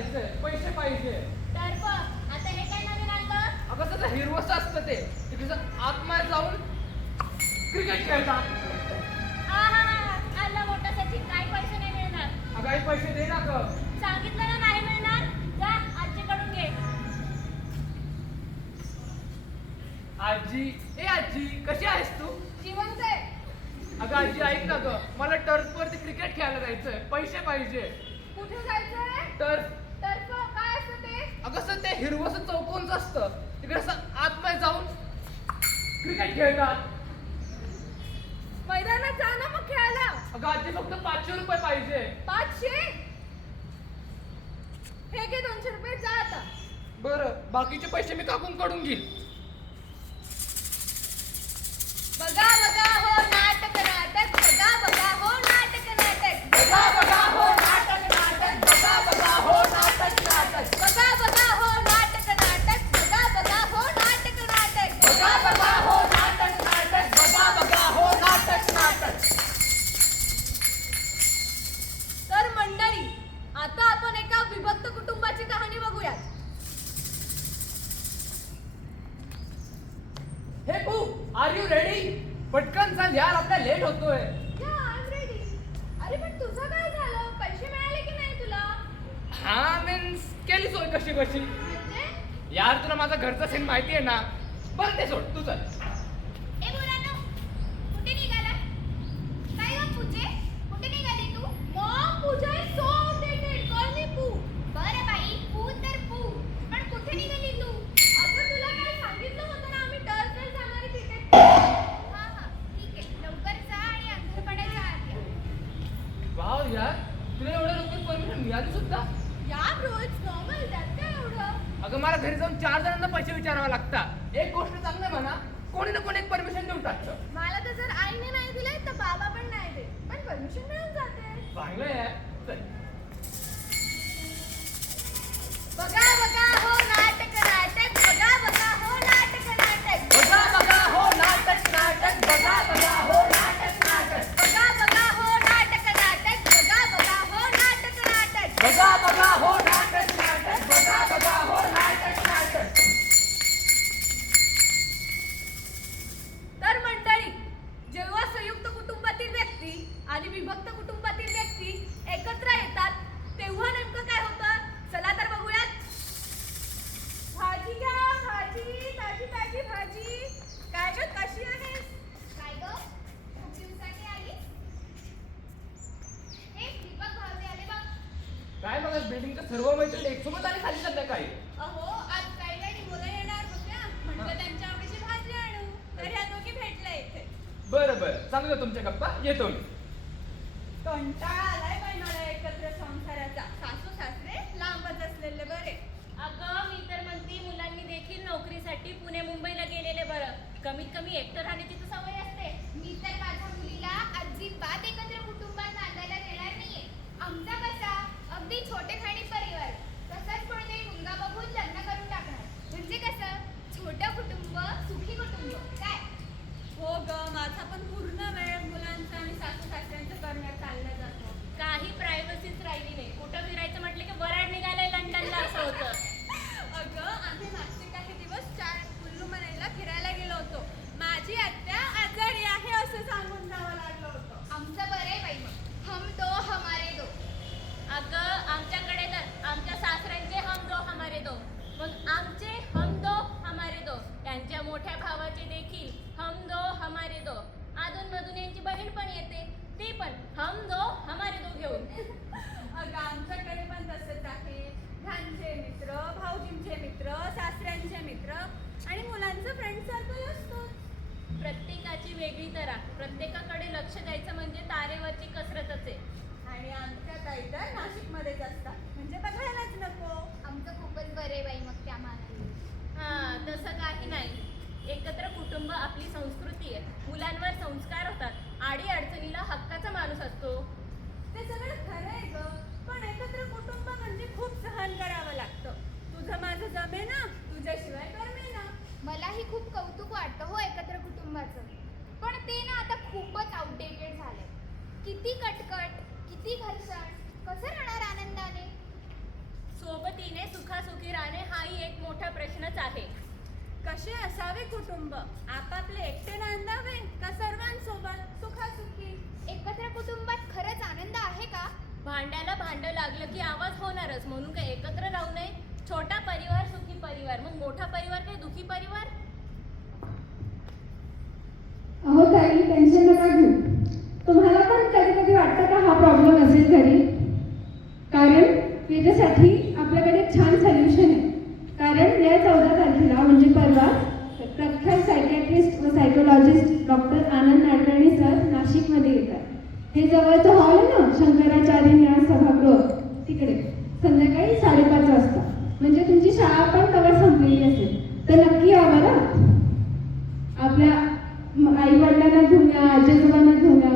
जायचंय पैसे पाहिजे. तर मग आता हे काय नवीन आणलं? अगं त्याचं हिरवस असतं ते. तिकडे आत्मा जाऊन क्रिकेट खेळतात हा हा काही पैसे नाही अगं पैसे दे ना गं. सांगितलं नाही मिळणार. आजीकडून घे. आजी ए आजी कशी आहेस तू? जिवंत आहे. अगं आजी ऐक ना गं. मला turf वरती क्रिकेट खेळायला जायचंय. पैसे पाहिजे. कुठे जायचंय? तर असतं ते अगं सर ते हिरवस चौकोनच असतं. तिकडे आतमध्ये जाऊन क्रिकेट खेळतात. मैदानात जा ना मग खेळायला. अगं आजी फक्त पाचशे रुपये पाहिजे. पाचशे? हे घे दोनशे रुपये जा आता. बरं बाकीचे पैसे मी काकून कडून घेईल. बघा आर यू रेडी पटकन चाल यार आपल्या लेट होतोय. अरे पण तुझं काय झालं? पैसे मिळाले की नाही तुला? हा मीन्स केली सोय कशी कशी म्हणजे? यार तुला माझा घरचा सीन माहिती आहे ना? बरं ते सोड तू चल ए मुलांनो कुठे निघाला काय ग पूजे कुठे निघाली तू mom Pooja is so outdated call me Poo बरं बाई पू तर पू पण कुठे निघाली तू अगं तुला काय सांगितलं होतं ना आम्ही टर्फवर जाणार आहे क्रिकेट हां हां ठीक आहे लवकर जा आणि अंधरपडायच्या आत या वाव यार तुला एवढ्या लवकर परमिशन मिळाली सुद्धा या ब्रो इट्स नॉर्मल त्यात काय एवढं अगं मला घरी जाऊन चार जणांना पैसे विचारावे लागतात एक गोष्ट चांगली म्हणा कोणी ना कोणी एक परमिशन देऊन टाकतं. मला तर जर आईने नाही दिले तर बाबा पण नाही देत. पण परमिशन मिळून जाते. चांगलं आहे. मैत्रिणी एकसोबत आली खाली संध्याकाळी. अहो आज काही काही मुलं येणार होत्या. म्हटलं त्यांच्या आवडीची भाजी आणू. तर ह्या दोघी भेटल्या इथे. बरं बरं. चांगलं तुमच्या गप्पा. येतो मी. कंटाळा आलाय बाई मला एकत्र संसाराचा सासू सासरे लांबच असलेले बरे अगं मी तर म्हणते मुलांनी देखील नोकरीसाठी पुणे मुंबईला गेलेले बरं कमीत कमी एकटं राहण्याची तर सवय असते मी तर माझ्या मुलीला अजिबात एकत्र कुटुंबात नांदायला देणार नाहीये आमचा कसा अगदी छोटे खाणी परिवार तसाच कोणीतरी मुलगा बघून लग्न करून टाकणार म्हणजे कसं छोटं कुटुंब सुखी कुटुंब काय हो ग माझा पण पूर्ण वेळ मुलांचा आणि सासू सासऱ्यांचं करण्यात चालला जातो काही प्रायव्हसीच राहिली नाही कुठं फिरायचं म्हटलं की वराड निघालंय लंडनला असं होतं अगं आम्ही मागचे काही दिवस चार कुल्लू मनालीला फिरायला गेलो होतो माझी आत्या आजारी आहे असं सांगून जावं लागलं होतं आमचं बरं आहे बाई मग हम दो हमारे दो अगं आमच्याकडे तर आमच्या सासऱ्यांचे हम दो हमारे दो मग आमचे हम दो हमारे दो त्यांच्या मोठ्या भावाचे देखील हम दो हमारे दो अधून मधून यांची बहीण पण येते ती पण हम दो हमारे दो घेऊन. अगं आमच्याकडे पण तसंच आहे. घांचे मित्र भाऊजींचे मित्र सासऱ्यांचे मित्र आणि मुलांचं फ्रेंड सर्कल असतो. प्रत्येकाची वेगळी तरा. प्रत्येकाकडे लक्ष द्यायचं म्हणजे तारेवरची कसरतच आहे. आणि आमच्या ताई तर नाशिकमध्येच असतात. म्हणजे बघायलाच नको. आमचं खूपच बरं बाई मग त्या मानाने. हा तसं काही नाही. एकत्र कुटुंब आपली संस्कृती आहे. मुलांवर संस्कार होतात आडी अडचणीला हक्काचा माणूस असतो ते सगळं खरं आहे ग पण एकत्र कुटुंब म्हणजे खूप सहन करावं लागतं तुझं माझं जमे ना तुझ्याशिवाय करमे ना मलाही खूप कौतुक वाटतं हो एकत्र कुटुंबाचं पण ते ना आता खूपच आउटडेटेड झालंय किती कटकट किती घर्षण कसं राहणार आनंदाने? सोबतीने सुखासुखी राहणे हाही एक मोठा प्रश्नच आहे. कसे असावे कुटुंब? आपापले एकटे नांदावे का सर्वांसोबत? सुखासुखी. एकत्र कुटुंबात खरंच आनंद आहे का? भांड्याला भांडं लागलं की आवाज होणारच. म्हणून काय एकत्र राहू नये? छोटा परिवार सुखी परिवार. मग मोठा परिवार काय दुखी परिवार अहो ताई टेन्शन नका घेऊ तुम्हाला पण कधी कधी वाटतं का हा असेल घरी. कारण याच्यासाठी आपल्याकडे छान सोल्युशन आहे. कारण या चौदा तारखेला म्हणजे परवा प्रख्यात सायकॅट्रिस्ट व psychologist doctor Anand Nadkarni sir नाशिकमध्ये येतात. हे जवळचं हॉल आहे ना शंकराचार्य न्यास सभागृह तिकडे. संध्याकाळी साडेपाच वाजता. म्हणजे तुमची शाळा पण कवर संपलेली असेल. तर नक्की या बरं आपल्या आई वडिलांना घेऊन या आजी आजोबांना घेऊन या